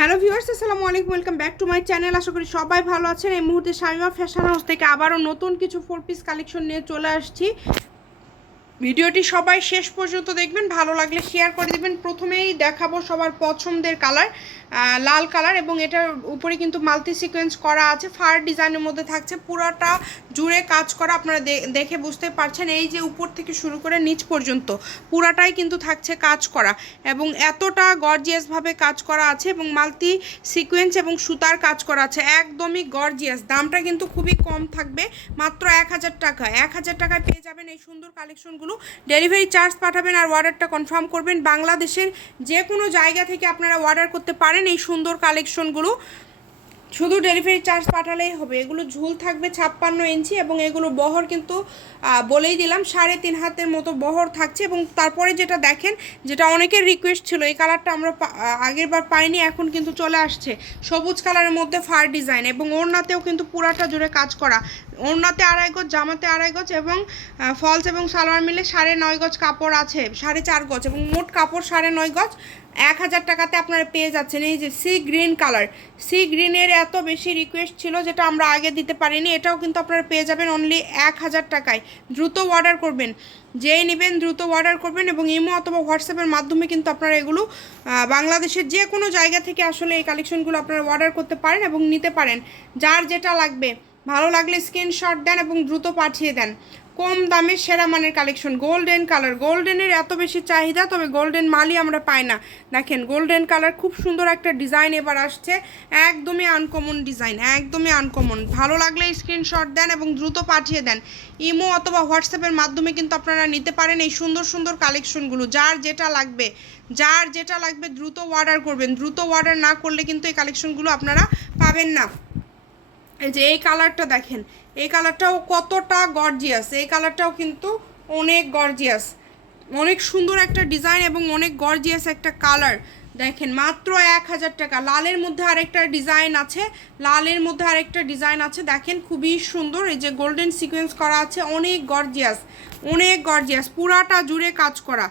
Hello viewers, আসসালামু আলাইকুম, welcome back to my channel. আশা করি সবাই ভালো আছেন। এই মুহূর্তে শামিমা ফ্যাশন হাউস থেকে আবারও নতুন কিছু ফোর পিস কালেকশন নিয়ে চলে আসছি। ভিডিওটি সবাই শেষ পর্যন্ত দেখবেন, ভালো লাগলে শেয়ার করে দেবেন। প্রথমেই দেখাবো সবার পছন্দের কালার লাল কালার এবং এটার উপরে কিন্তু মাল্টি সিকোয়েন্স করা আছে। ফার ডিজাইনের মধ্যে থাকছে, পুরোটা জুড়ে কাজ করা, আপনারা দেখে বুঝতে পারছেন। এই যে উপর থেকে শুরু করে নিচ পর্যন্ত, পুরাটাই কিন্তু থাকছে কাজ করা এবং এতটা গর্জিয়াসভাবে কাজ করা আছে এবং মাল্টি সিকোয়েন্স এবং সুতার কাজ করা আছে। একদমই গর্জিয়াস দামটা কিন্তু খুবই কম থাকবে, মাত্র এক হাজার টাকা। এক হাজার টাকায় পেয়ে যাবেন এই সুন্দর কালেকশনগুলো ডেলিভারি চার্জ পাঠাবেন আর অর্ডারটা কনফার্ম করবেন। বাংলাদেশের যে কোনো জায়গা থেকে আপনারা অর্ডার করতে পারেন এই সুন্দর কালেকশনগুলো শুধু ডেলিভারি চার্জ পাঠালেই হবে। এগুলো ঝুল থাকবে ছাপ্পান্ন ইঞ্চি এবং এগুলো বহর কিন্তু বলেই দিলাম, সাড়ে তিন হাতের মতো বহর থাকছে এবং তারপরে যেটা দেখেন, যেটা অনেকের রিকোয়েস্ট ছিল, এই কালারটা আমরা আগের বার পাইনি, এখন কিন্তু চলে আসছে। সবুজ কালারের মধ্যে ফার ডিজাইন এবং ওড়নাতেও কিন্তু পুরাটা জুড়ে কাজ করা। ওড়নাতে আড়াই গজ, জামাতে আড়াই গজ এবং ফলস এবং সালোয়ার মিলে সাড়ে নয় গজ কাপড় আছে, সাড়ে চার গজ এবং মোট কাপড় সাড়ে নয় গজ। এক হাজার টাকাতে আপনারা পেয়ে যাচ্ছেন। এই যে সি গ্রিন কালার সি গ্রিনের এত বেশি রিকোয়েস্ট ছিল যেটা আমরা আগে দিতে পারিনি, এটাও কিন্তু আপনারা পেয়ে যাবেন অনলি এক হাজার টাকায়। দ্রুত অর্ডার করবেন, যেই নেবেন দ্রুত অর্ডার করবেন এবং ইমো অথবা হোয়াটসঅ্যাপের মাধ্যমে কিন্তু আপনারা এগুলো বাংলাদেশের যে কোনো জায়গা থেকে আসলে এই কালেকশনগুলো আপনারা অর্ডার করতে পারেন এবং নিতে পারেন। যার যেটা লাগবে, ভালো লাগলে স্ক্রিনশট দেন এবং দ্রুত পাঠিয়ে দেন। কম দামে সেরা মানের কালেকশন। গোল্ডেন কালার গোল্ডেনের এত বেশি চাহিদা, তবে গোল্ডেন মালই আমরা পাই না। দেখেন গোল্ডেন কালার খুব সুন্দর একটা ডিজাইন এবার আসছে। একদমই আনকমন ডিজাইন একদমই আনকমন ভালো লাগলে স্ক্রিনশট দেন এবং দ্রুত পাঠিয়ে দেন। ইমো অথবা হোয়াটসঅ্যাপের মাধ্যমে কিন্তু আপনারা নিতে পারেন এই সুন্দর সুন্দর কালেকশনগুলো। যার যেটা লাগবে, যার যেটা লাগবে দ্রুত অর্ডার করবেন। দ্রুত অর্ডার না করলে কিন্তু এই কালেকশনগুলো আপনারা পাবেন না। এই যে, এই কালারটা দেখেন। এই কালারটাও কতটা গর্জিয়াস এই কালারটাও কিন্তু অনেক গর্জিয়াস অনেক সুন্দর একটা ডিজাইন এবং অনেক গর্জিয়াস একটা কালার দেখেন, মাত্র এক হাজার টাকা। লালের মধ্যে আরেকটা ডিজাইন আছে। লালের মধ্যে আরেকটা ডিজাইন আছে। দেখেন, খুবই সুন্দর। এই যে গোল্ডেন সিকোয়েন্স করা আছে। অনেক গর্জিয়াস অনেক গর্জিয়াস পুরাটা জুড়ে কাজ করা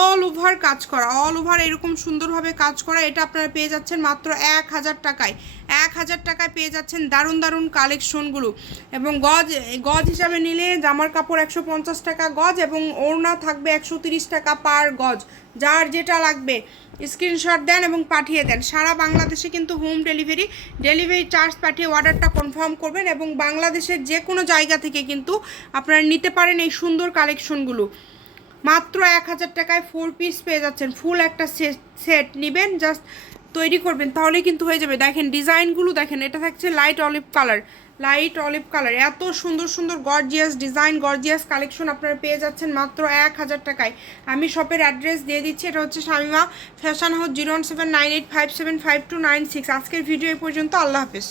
অল ওভার কাজ করা অল ওভার এরকম সুন্দরভাবে কাজ করা, এটা আপনারা পেয়ে যাচ্ছেন মাত্র এক হাজার টাকায়। এক হাজার টাকায় পেয়ে যাচ্ছেন দারুণ দারুণ কালেকশনগুলো এবং গজ গজ হিসাবে নিলে জামার কাপড় একশো পঞ্চাশ টাকা গজ এবং ওড়না থাকবে একশো তিরিশ টাকা পার গজ। যার যেটা লাগবে স্ক্রিনশট দেন এবং পাঠিয়ে দেন। সারা বাংলাদেশে কিন্তু হোম ডেলিভারি ডেলিভারি চার্জ পাঠিয়ে অর্ডারটা কনফার্ম করবেন এবং বাংলাদেশের যে কোনো জায়গা থেকে কিন্তু আপনারা নিতে পারেন এই সুন্দর কালেকশনগুলো মাত্র এক হাজার টাকায় ফোর পিস পেয়ে যাচ্ছেন। ফুল একটা সেট নেবেন জাস্ট তৈরি করবেন তাহলে কিন্তু হয়ে যাবে। দেখেন, ডিজাইনগুলো দেখেন, এটা থাকছে light olive colour light olive colour এত সুন্দর সুন্দর গর্জিয়াস ডিজাইন গর্জিয়াস কালেকশন আপনারা পেয়ে যাচ্ছেন মাত্র এক হাজার টাকায়। আমি শপের অ্যাড্রেস দিয়ে দিচ্ছি, এটা হচ্ছে Shamima fashion house zero one seven nine eight five seven five two nine six আজকের ভিডিও এই পর্যন্ত, আল্লাহ হাফেজ।